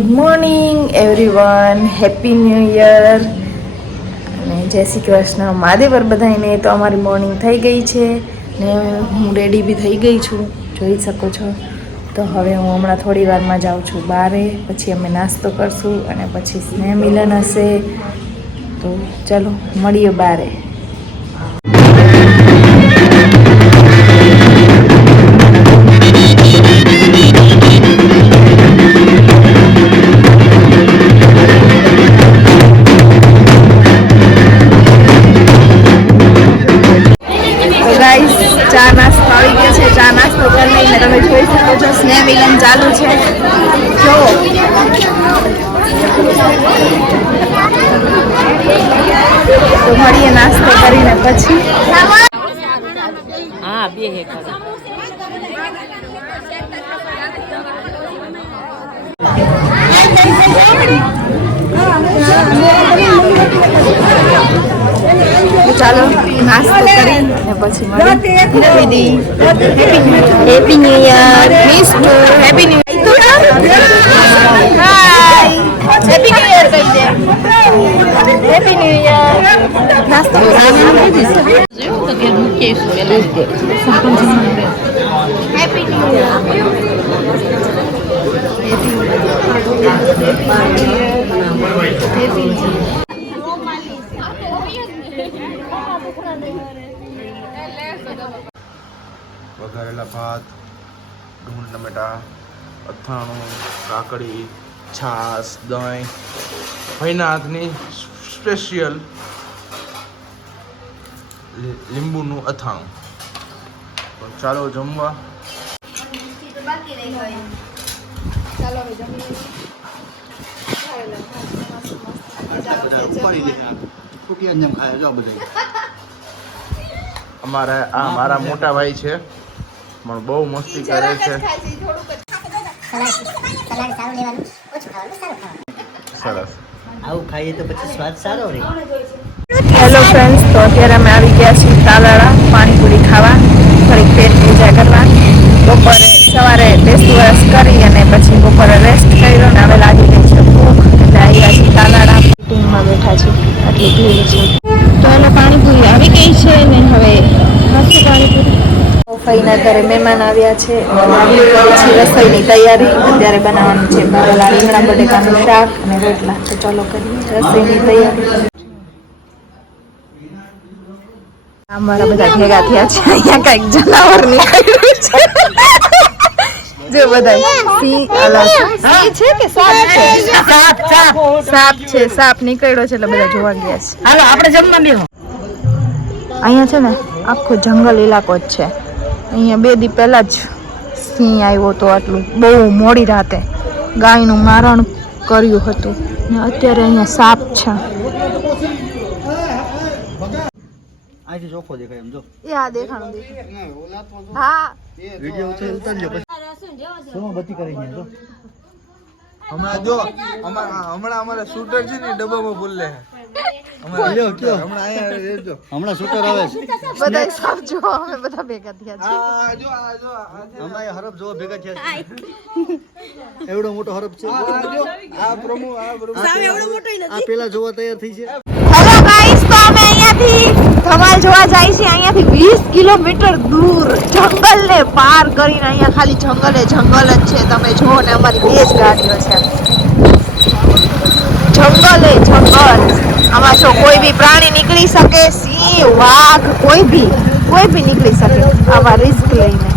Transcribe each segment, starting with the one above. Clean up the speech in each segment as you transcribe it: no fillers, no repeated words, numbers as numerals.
Good morning everyone, happy new year અને જય શ્રી કૃષ્ણ મહાદેવર બધાને. તો અમારી મોર્નિંગ થઈ ગઈ છે ને હું રેડી બી થઈ ગઈ છું, જોઈ શકો છો. તો હવે હું હમણાં થોડી વારમાં જાઉં છું બારે, પછી અમે નાસ્તો કરશું અને પછી સ્નેહ મિલન હશે. તો ચલો મળીએ બારે. ચા નાસ્તો આવી ગયો છે. ચા નાસ્તો કરી લઈને તમે જોઈ શકો છો સ્નેહ મિલન ચાલુ છે. જો તો મળીએ નાસ્તો કરીને પછી. હા બે હે ચાલો નાસ્તો કરી અને પછી મળીએ. Happy new year miss to happy new hi happy new year કહી દે. Happy new year. નાસ્તો તો કે મૂકી હેપી ન્યુ યર. વઘારેલા ભાત, ડુંગળી ટમેટા, અથાણું, કાકડી, છાશ, દહીં, ભાઈના હાથની સ્પેશિયલ લીંબુનું અથાણું. તો ચાલો જમવા. મારા મોટા ભાઈ છે પણ બહુ મસ્તી કરે છે. સરસ. આવું ખાઈએ તો પછી સ્વાદ સારો રહે. હેલો ફ્રેન્ડ્સ, તો અત્યારે અમે આવી ગયા છીએ તાલાળા પાણીપુરી ખાવા, થોડીક પેટ પૂજા કરવા. બપોરે સવારે બેસતું વરસ કરી અને પછી બપોરે રેસ્ટ કર્યો ને હવે લાગી ગઈ છે ભૂખ, એટલે આવ્યા છીએ તાલાળા. મીટિંગમાં બેઠા છીએ, આટલી ભીડ છે. તો એને પાણીપુરી આવી ગઈ છે ને હવે ખાશું પાણીપુરી. ફઈના ઘરે મહેમાન આવ્યા છે, પછી રસોઈની તૈયારી અત્યારે બનાવવાનું છે. પેલા રીંગણા બટેકાનું શાક અને રોટલા. તો ચાલો કરીએ રસોઈની તૈયારી. અમારા બધા ભેગા થયા છે. અહીંયા કઈક જનાવર નીકળ્યું છે. જો બધા સિંહ છે કે સાપ છે? સાપ છે. સાપ નીકળ્યો છે એટલે બધા જોવા ગયા છે. હાલો આપણે જમવા બેહો. અહીંયા છે ને આખો જંગલ ઇલાકો જ છે. અહીંયા 2 દી પહેલા જ સિંહ આવ્યો હતો. આટલું બહુ મોડી રાતે ગાયનું મારણ કર્યું હતું ને અત્યારે અહીંયા સાપ છે. આથી ચોખ્ખો દેખાય એમ જો. એ આ દેખાણું હા વિડિયો ઉતારજો પછી શું બત્તી કરી ગયા જો. હમણાં જો હમણાં અમારા શૂટર છે ને ડબ્બામાં ભૂલે હમણાં શૂટર આવે છે. બધા સાપ જોવા અમે બધા ભેગા થયા છે. હમણાં હરફ જોવા ભેગા થયા છે. એવડો મોટો હરફ છે. આ પેલા જોવા તૈયાર થઈ છે. હેલો ગાઈસ, તો અમે અહીંયાથી ધમાલ જોવા જાય છે. અહીંયાથી 20 કિલોમીટર દૂર જંગલને પાર કરીને અહીંયા ખાલી જંગલ જ છે. તમે જુઓ ને અમારી 2 જ ગાડીઓ છે. જંગલ. આમાં જો કોઈ બી પ્રાણી નીકળી શકે, સિંહ, વાઘ, કોઈ બી નીકળી શકે આવા રિસ્ક લઈને.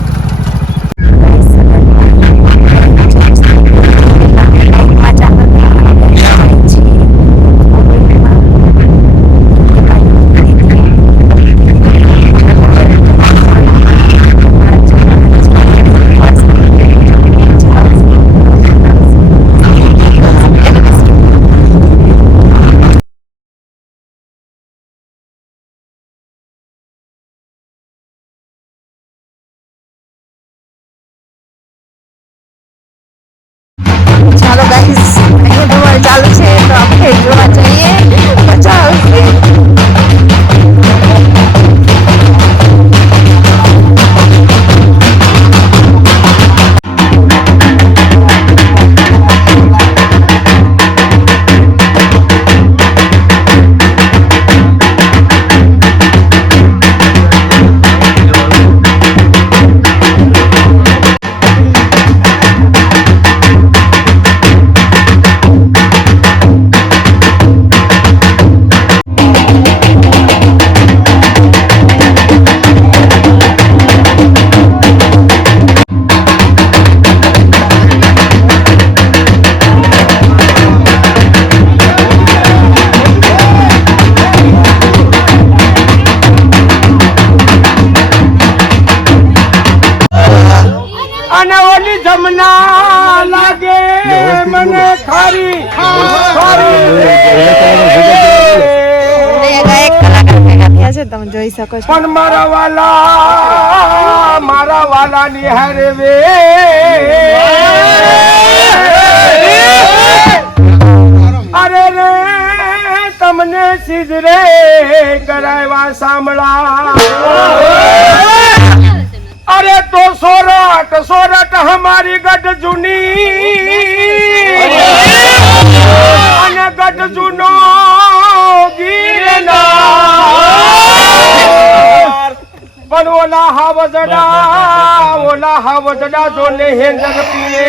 ગાયક કલાકાર ભેગા થયા છે, તમે જોઈ શકો છો. પણ મારા વાલા નિહારે વે અરે રે તમને સિજરે કરાવ્યા સાંભળા અરે તો સોરઠ હમારી ગઢ જૂની અને ગઢ જૂનો ગીરનાર પણ ઓલા હાવજડા જો ને હેંજર પીએ